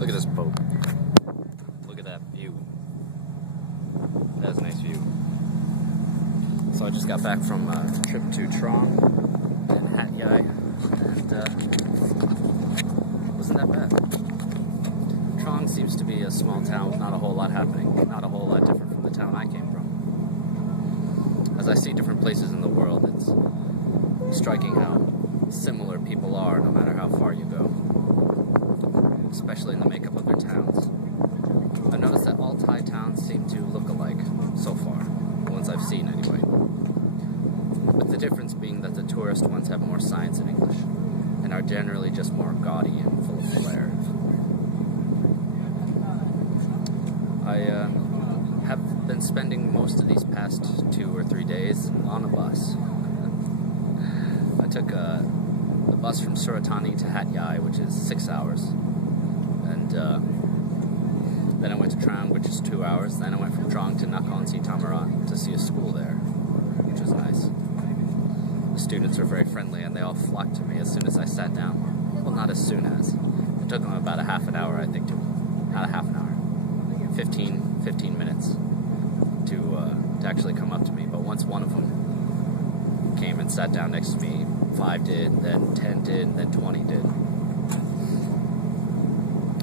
Look at this boat. Look at that view. That's a nice view. So I just got back from a trip to Trang and Hat Yai, and wasn't that bad. Trang seems to be a small town with not a whole lot happening, not a whole lot different from the town I came from. As I see different places in the world, it's striking how similar people are no matter how far you go, especially in the makeup of their towns. I noticed that all Thai towns seem to look alike so far, the ones I've seen anyway, with the difference being that the tourist ones have more signs in English and are generally just more gaudy and full of flair. I have been spending most of these past 2 or 3 days on a bus. I took the bus from Suratani to Hat Yai, which is 6 hours, and then I went to Trang, which is 2 hours. Then I went from Trang to Nakhon Si Thammarat to see a school there, which was nice. The students are very friendly, and they all flocked to me as soon as I sat down. Well, not as soon as. It took them about a half an hour, I think, not a half an hour, 15 minutes to actually come up to me. But once one of them came and sat down next to me, 5 did, then 10 did, then 20 did.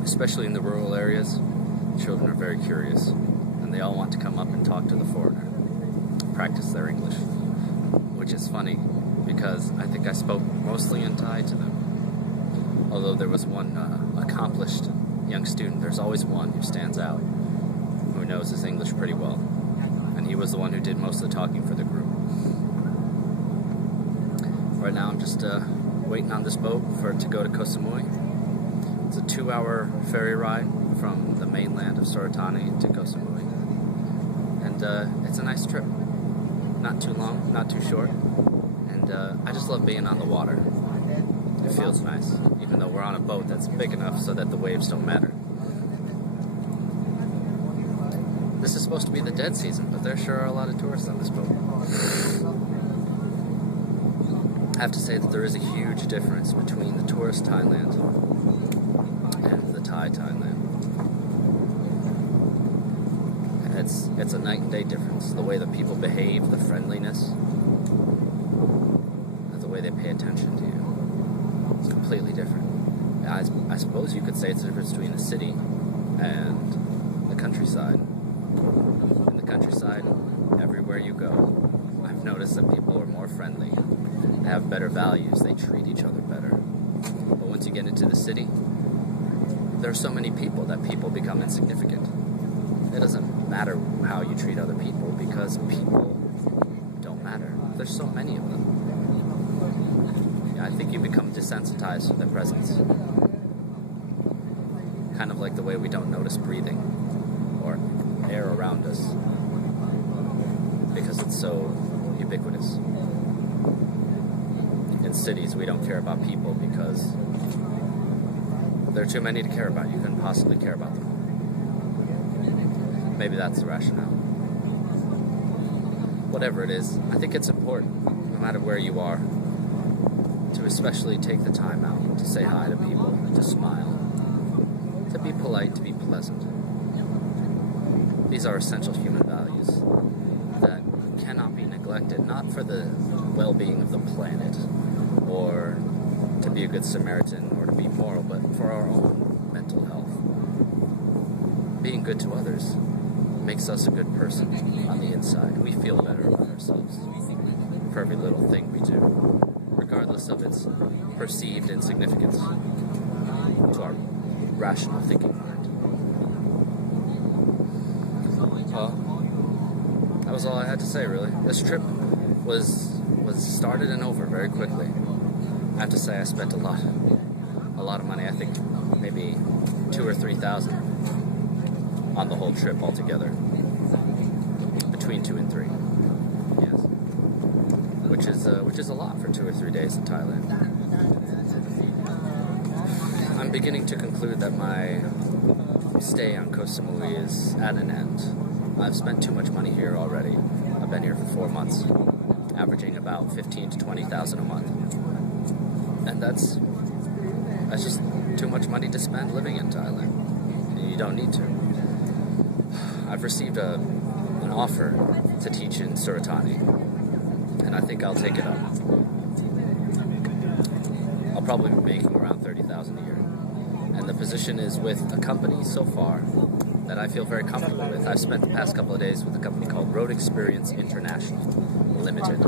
Especially in the rural areas, children are very curious, and they all want to come up and talk to the foreigner, practice their English, which is funny because I think I spoke mostly in Thai to them. Although there was one accomplished young student, there's always one who stands out, who knows his English pretty well, and he was the one who did most of the talking for the group. Right now I'm just waiting on this boat for it to go to Koh Samui. It's a 2-hour ferry ride from the mainland of Suratani to Koh Samui, and it's a nice trip. Not too long, not too short, and I just love being on the water. It feels nice, even though we're on a boat that's big enough so that the waves don't matter. This is supposed to be the dead season, but there sure are a lot of tourists on this boat. I have to say that there is a huge difference between the tourist Thailand and the Thai Thailand. It's a night and day difference. The way that people behave, the friendliness, and the way they pay attention to you. It's completely different. I suppose you could say it's the difference between the city and the countryside. In the countryside, everywhere you go, I've noticed that people are more friendly. They have better values. They treat each other better. But once you get into the city, there are so many people that people become insignificant. It doesn't matter how you treat other people because people don't matter. There's so many of them. I think you become desensitized to their presence. Kind of like the way we don't notice breathing or air around us because it's so ubiquitous. In cities, we don't care about people because there are too many to care about. You couldn't possibly care about them. Maybe that's the rationale. Whatever it is, I think it's important, no matter where you are, to especially take the time out to say hi to people, to smile, to be polite, to be pleasant. These are essential human values that cannot be neglected, not for the well-being of the planet, or to be a good Samaritan, or to be moral, but for our own mental health. Being good to others makes us a good person on the inside. We feel better about ourselves for every little thing we do, regardless of its perceived insignificance to our rational thinking mind. Well, that was all I had to say, really. This trip was started and over very quickly. I have to say I spent a lot of money. I think maybe 2,000 or 3,000 on the whole trip altogether. Between 2 and 3. Yes. Which is a lot for 2 or 3 days in Thailand. I'm beginning to conclude that my stay on Koh Samui is at an end. I've spent too much money here already. I've been here for 4 months, averaging about 15,000 to 20,000 a month. And that's just too much money to spend living in Thailand. You don't need to. I've received an offer to teach in Suratani, and I think I'll take it up. I'll probably be making around 30,000 a year. And the position is with a company so far that I feel very comfortable with. I've spent the past couple of days with a company called Road Experience International Limited.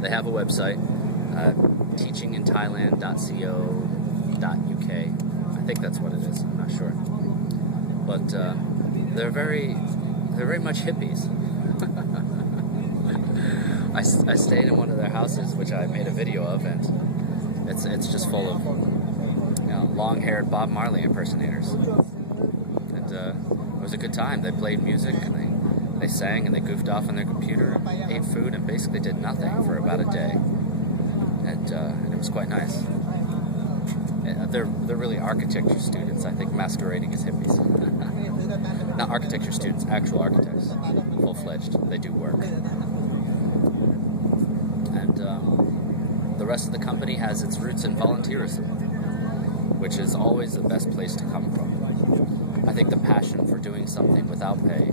They have a website, teachinginthailand.co.uk. I think that's what it is. I'm not sure. But they're very much hippies. I stayed in one of their houses, which I made a video of, and it's just full of long-haired Bob Marley impersonators. And it was a good time. They played music, and they sang, and they goofed off on their computer, ate food, and basically did nothing for about a day. And it was quite nice. They're really architecture students, I think, masquerading as hippies. Not architecture students, actual architects, full-fledged. They do work. And the rest of the company has its roots in volunteerism, which is always the best place to come from. I think the passion for doing something without pay,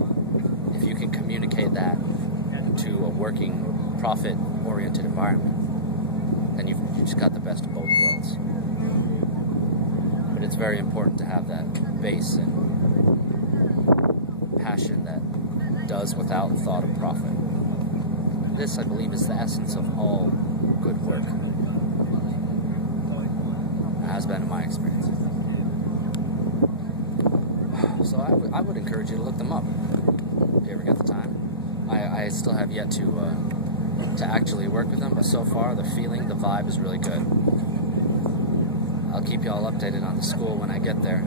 if you can communicate that to a working, profit-oriented environment, then you've just got the best of both worlds. But it's very important to have that base and passion that does without thought of profit. This, I believe, is the essence of all good work. It has been in my experience. So I would encourage you to look them up if you ever get the time. I still have yet to actually work with them, but so far the feeling, the vibe is really good. I'll keep you all updated on the school when I get there,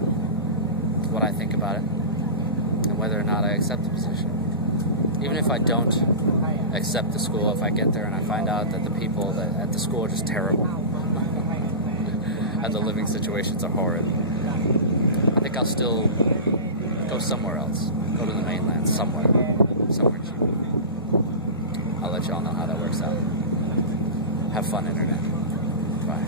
what I think about it, and whether or not I accept the position. Even if I don't accept the school, if I get there and I find out that the people at the school are just terrible, and the living situations are horrid, I think I'll still go somewhere else. Go to the mainland, somewhere cheap. I'll let y'all know how that works out. Have fun, Internet. Bye.